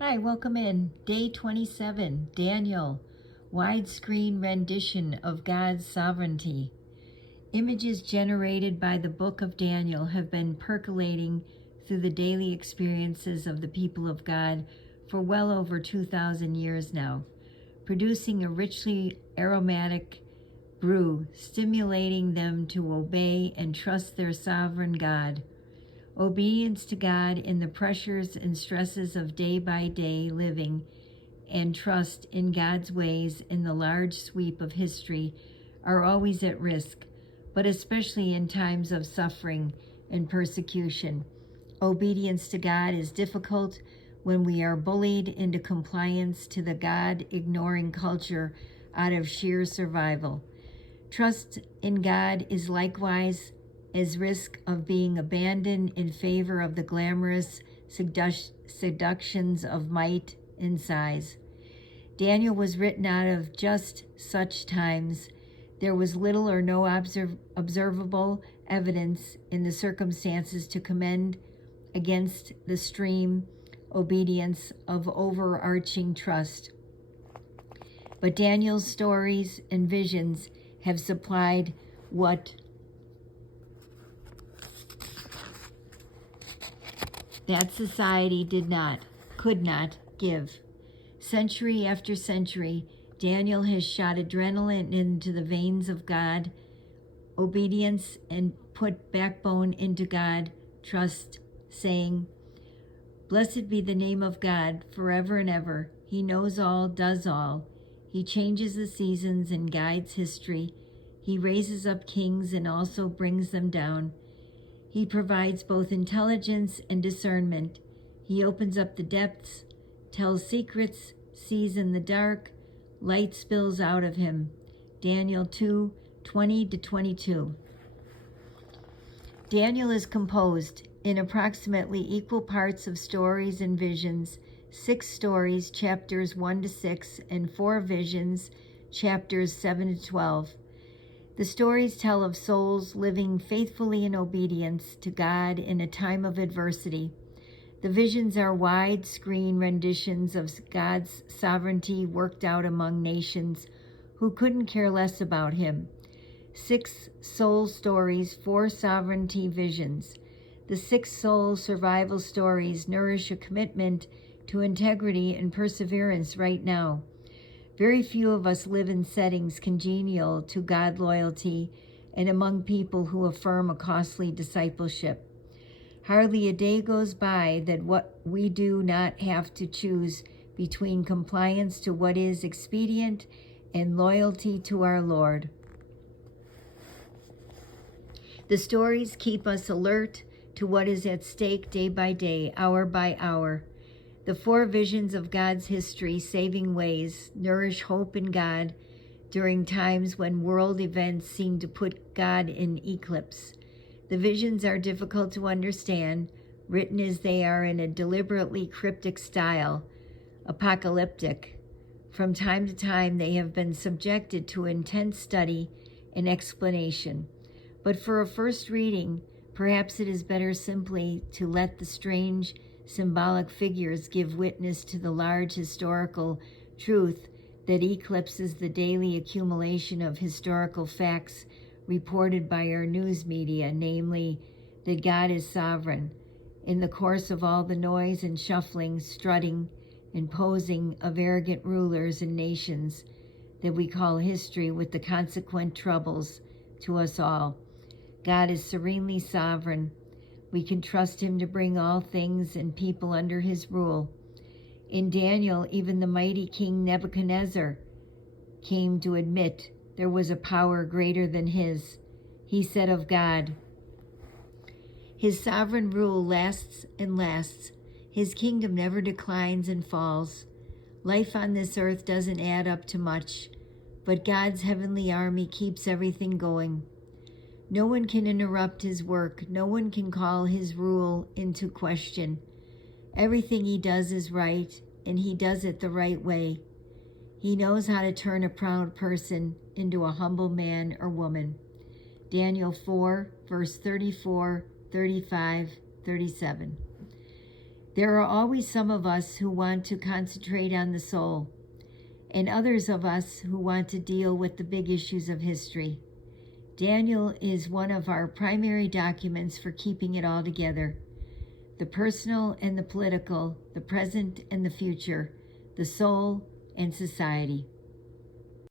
Hi, welcome in. Day 27, Daniel, widescreen rendition of God's sovereignty. Images generated by the book of Daniel have been percolating through the daily experiences of the people of God for well over 2,000 years now, producing a richly aromatic brew, stimulating them to obey and trust their sovereign God. Obedience to God in the pressures and stresses of day-by-day living and trust in God's ways in the large sweep of history are always at risk, but especially in times of suffering and persecution. Obedience to God is difficult when we are bullied into compliance to the God-ignoring culture out of sheer survival. Trust in God is likewise as risk of being abandoned in favor of the glamorous seductions of might and size. Daniel was written out of just such times. There was little or no observable evidence in the circumstances to commend against the stream obedience of overarching trust. But Daniel's stories and visions have supplied what that society could not give. Century after century, Daniel has shot adrenaline into the veins of God, obedience, and put backbone into God, trust, saying, "Blessed be the name of God forever and ever. He knows all, does all. He changes the seasons and guides history. He raises up kings and also brings them down. He provides both intelligence and discernment. He opens up the depths, tells secrets, sees in the dark, light spills out of him." Daniel 2:20-22. Daniel is composed in approximately equal parts of stories and visions, 6 stories, chapters 1-6, and 4 visions, chapters 7-12. The stories tell of souls living faithfully in obedience to God in a time of adversity. The visions are wide-screen renditions of God's sovereignty worked out among nations who couldn't care less about Him. 6 soul stories, 4 sovereignty visions. The 6 soul survival stories nourish a commitment to integrity and perseverance right now. Very few of us live in settings congenial to God loyalty and among people who affirm a costly discipleship. Hardly a day goes by that what we do not have to choose between compliance to what is expedient and loyalty to our Lord. The stories keep us alert to what is at stake day by day, hour by hour. The 4 visions of God's history, saving ways, nourish hope in God during times when world events seem to put God in eclipse. The visions are difficult to understand, written as they are in a deliberately cryptic style, apocalyptic. From time to time, they have been subjected to intense study and explanation. But for a first reading, perhaps it is better simply to let the strange symbolic figures give witness to the large historical truth that eclipses the daily accumulation of historical facts reported by our news media, namely that God is sovereign. In the course of all the noise and shuffling, strutting, and posing of arrogant rulers and nations that we call history with the consequent troubles to us all, God is serenely sovereign. We can trust Him to bring all things and people under His rule. In Daniel, even the mighty King Nebuchadnezzar came to admit there was a power greater than his. He said of God, "His sovereign rule lasts and lasts. His kingdom never declines and falls. Life on this earth doesn't add up to much, but God's heavenly army keeps everything going. No one can interrupt His work. No one can call His rule into question. Everything He does is right, and He does it the right way. He knows how to turn a proud person into a humble man or woman." Daniel 4, verse 34, 35, 37. There are always some of us who want to concentrate on the soul, and others of us who want to deal with the big issues of history. Daniel is one of our primary documents for keeping it all together. The personal and the political, the present and the future, the soul and society.